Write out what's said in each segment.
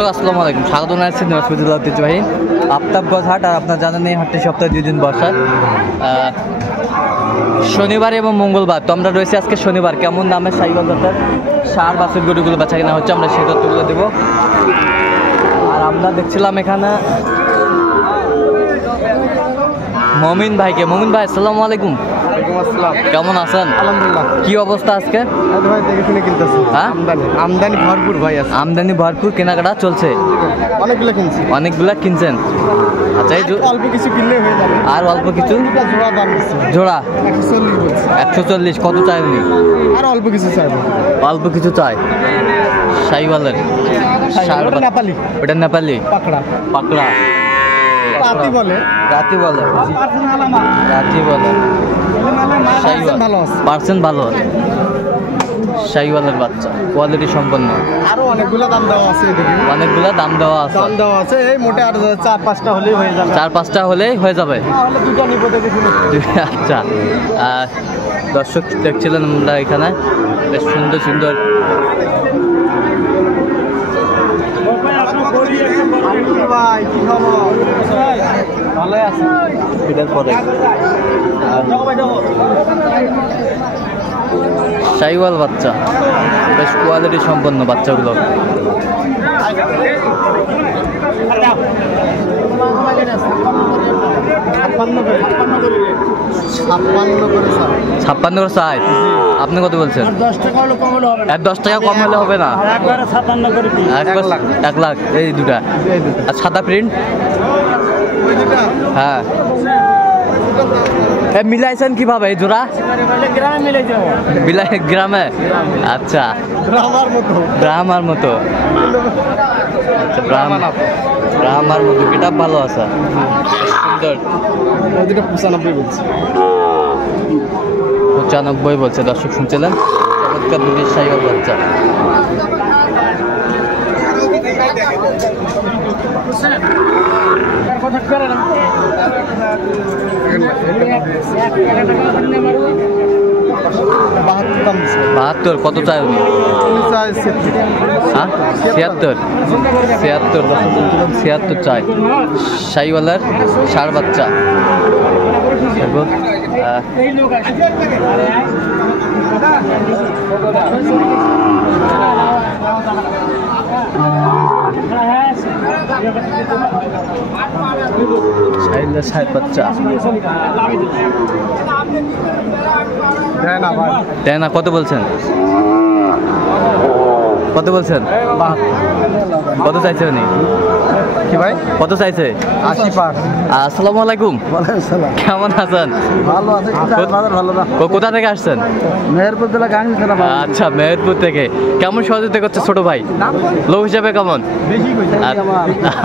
দর্শক আসসালামু আলাইকুম, স্বাগত জানাচ্ছি দিনাজপুর ঐতিহ্যবাহী আফতাবগঞ্জ হাট। আর আপনার জানেন এই হাটটি সপ্তাহে 2 দিন বসে, শনিবার এবং মঙ্গলবার। তো আমরা রয়েছি আজকে শনিবার। কেমন দামে সাইবাজারটার সার বাছুর গরুগুলো বেচা কেনা হচ্ছে আমরা সেই তথ্যগুলো দেবো। আর আমরা দেখছিলাম এখানে মমিন ভাইকে। মমিন ভাই আসসালামু আলাইকুম। কেমন আছেন? আলহামদুলিল্লাহ। কি অবস্থা আজকে? ভাই দেখে শুনে কিনতেছি। হ্যাঁ, আমদানি ভরপুর ভাই আছে। আমদানি ভরপুর, কেনাকাটা চলছে। অনেকগুলো কিনছি। অনেকগুলা কিনছেন? আচ্ছা, এই অল্প কিছু কিনলে হয়ে যাবে। আর অল্প কিছু? জোড়া দাম দিচ্ছে জোড়া 140 বলছে। 140। কত চাই উনি? আর অল্প কিছু চাইবো। অল্প কিছু চাই। সাইওয়ালের ওটা নেপালি। ওটা নেপালি পাকড়া পাকড়া রাতি বলে। রাতি বলে রাতি বলে ভালো আছে। পার্সেন্ট ভালো। শাহিওয়ালের বাচ্চা, কোয়ালিটি সম্পন্ন। আরো অনেকগুলো দাম দেওয়া আছে এদিকে। অনেকগুলা দাম দেওয়া আছে। দাম দেওয়া আছে এই মোটে আর 4-5টা হলেই হয়ে যাবে। 4-5টা হলেই হয়ে যাবে। তাহলে দুটো নিব দেখে শুনে। আচ্ছা, দর্শক দেখছিলেন আমরা এখানে বেশ সুন্দর সুন্দর ভাই কি খবর? ভালো আছে। এটার পরে শাহিওয়াল বাচ্চা, বেশ কোয়ালিটি সম্পন্ন বাচ্চাগুলো। ছাপ্পান্ন করে চাই। আপনি কত বলছেন? 10 টাকা কম হলে হবে না। 1 লাখ এই দুটা। আর সাদা প্রিন্ট? হ্যাঁ, মিলাইছেন কিভাবে এই জোড়া? গ্রামে। আচ্ছা, ব্রাহ্মার মতো। আচ্ছা, ব্রাহ্মার মতো। এটা ভালো আছে, সুন্দর। 95 বলছে। 95 বলছে। দর্শক শুনছিলেন, চমৎকার দুটি শাহিওয়াল বাচ্চা। বাহাত্তর। কত চাই উনি? 76 চাই। শাহিওয়ালের ষাঁড় বাচ্চা। বাচ্চা দেয় না। কত বলছেন? কত বলছেন? কত চাইছে উনি? কি ভাই কত চাইছে? 80 পার। আসসালামু আলাইকুম। কেমন আছেন? ভালো আছে। ভালো না। কোথা থেকে আসছেন? মেহেরপুর জেলা গাঙ্গি থানা। আচ্ছা, মেহেরপুর থেকে। কেমন সহযোগিতা করছে ছোট ভাই? লোক হিসাবে কেমন?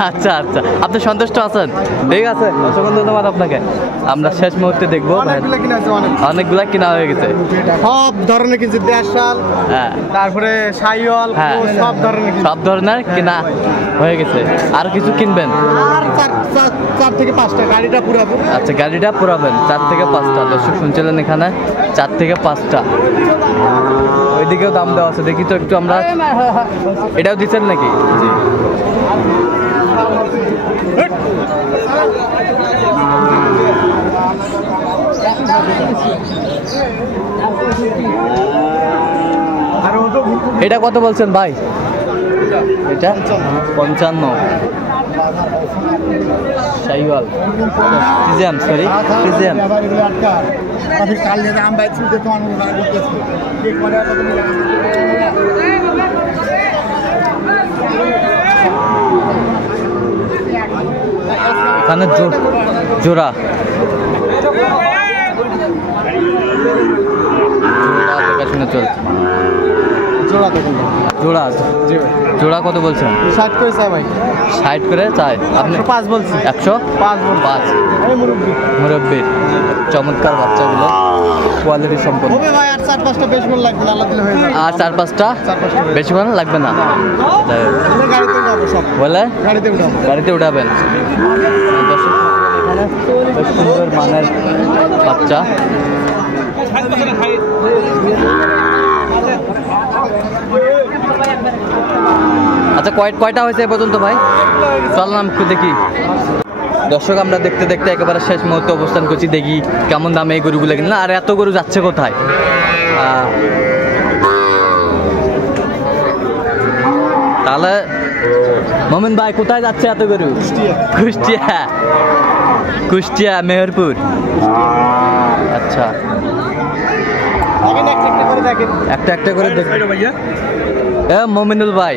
আচ্ছা আচ্ছা, আপনি সন্তুষ্ট আছেন? ঠিক আছে, অসংখ্য ধন্যবাদ আপনাকে। আমরা শেষ মুহূর্তে দেখবো। অনেকগুলা কিনা হয়ে গেছে। সব ধরনের কিনছে। দেশাল, হ্যাঁ, তারপরে শাহিওয়াল, সব ধরনের কিনা হয়ে গেছে। আর কিছু কিনবেন? আর 4 থেকে 5টা গাড়িটা পুরাবো। আচ্ছা, গাড়িটা পুরাবেন। 4 থেকে 5টা। দর্শক শুনছিলেন এখানে 4 থেকে 5টা। ওইদিকেও দাম দেওয়া আছে, দেখি তো একটু আমরা। এটাও দিচ্ছেন নাকি? জি। এটা কত বলছেন ভাই? এটা 55। Sahiwal Friesian, sorry Friesian. এখানে জোড়া দেখাশোনা চলছে। জোড়া কত বলছেন? 60 করে চাই ভাই। 60 করে চাই। আপনি 5 বলছি। 105। মুরব্বী চমৎকার বাচ্চাগুলো, কোয়ালিটি সম্পন্ন। হবে ভাই। আর 4-5টা বেশ ভালো লাগবে। আল্লাহ দিলে হয়ে যাবে। আর 4-5টা বেশি ভালো লাগবে না। গাড়িতে উঠাবো সব। বলে গাড়িতে উঠাবেন। বেশ সুন্দর মানের বাচ্চা। আচ্ছা, কয়টা হয়েছে এ পর্যন্ত ভাই? চললাম একটু দেখি। দর্শক আমরা দেখতে দেখতে একেবারে শেষ মুহূর্তে অবস্থান করছি, দেখি কেমন দামে এই গরুগুলো কিনলে। আর এত গরু যাচ্ছে কোথায়? তাহলে মোমিন ভাই কোথায় যাচ্ছে এত গরু? কুষ্টিয়া। কুষ্টিয়া মেহেরপুর। আচ্ছা, একটা একটা করে দেখবেন। মোমিনুল ভাই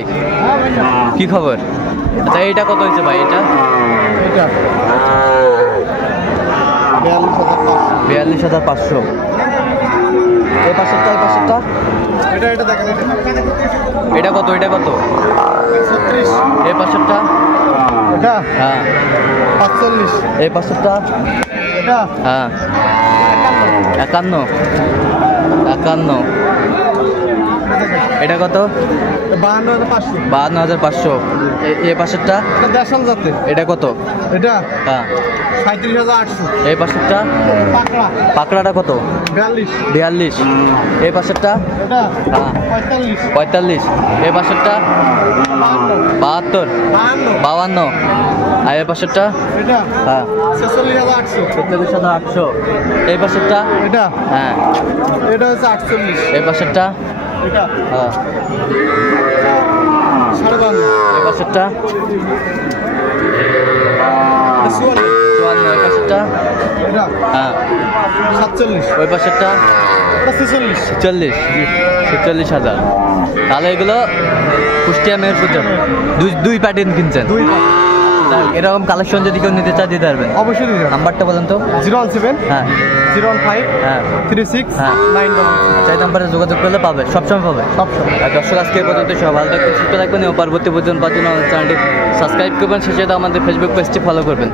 কি খবর? আচ্ছা এইটা কত হয়েছে ভাই? এটা 42,500। এই পাশেরটা এটা কত? এটা কত? এই পাশেরটা? হ্যাঁ। 45। এই পাশেরটা? হ্যাঁ 51। এটা কত? 52,500। এই পাশেরটা? দেশাল জাতের। এটা কত? এটা হ্যাঁ 37,800। এই পাশেরটা? পাকড়াটা কত? 42। এই পাশেরটা? হ্যাঁ 45। এই পাশেরটা? 52। আর এই পাশেরটা? হ্যাঁ 46,800। এই পাশেরটা? হ্যাঁ এটা হচ্ছে 48। এই পাশেরটা? হ্যাঁ 52। এই পাশেরটা? 54। এই পাশেরটা? হ্যাঁ 47। ওই পাশেরটা? 46। 46,000। তাহলে এগুলো কুষ্টিয়া মেহেরপুর যাবে। দুই প্যাটার্ন কিনছেন? এরকম কালেকশন যদি কেউ নিতে চায় দিতে পারবেন? অবশ্যই দিতে পারবেন। নাম্বারটা বলেন তো। 017 হ্যাঁ 015 হ্যাঁ 36 হ্যাঁ 966। চাই নাম্বারে যোগাযোগ করলে পাবে, সবসময় পাবে। আর দর্শক আজকে এই পর্যন্ত সব ভালো থাকবেন, সুস্থ থাকবেন এবং পরবর্তী পর্যন্ত পাওয়ার জন্য আমাদের চ্যানেলটি সাবস্ক্রাইব করবেন, সেই সাথে আমাদের ফেসবুক পেজটি ফলো করবেন।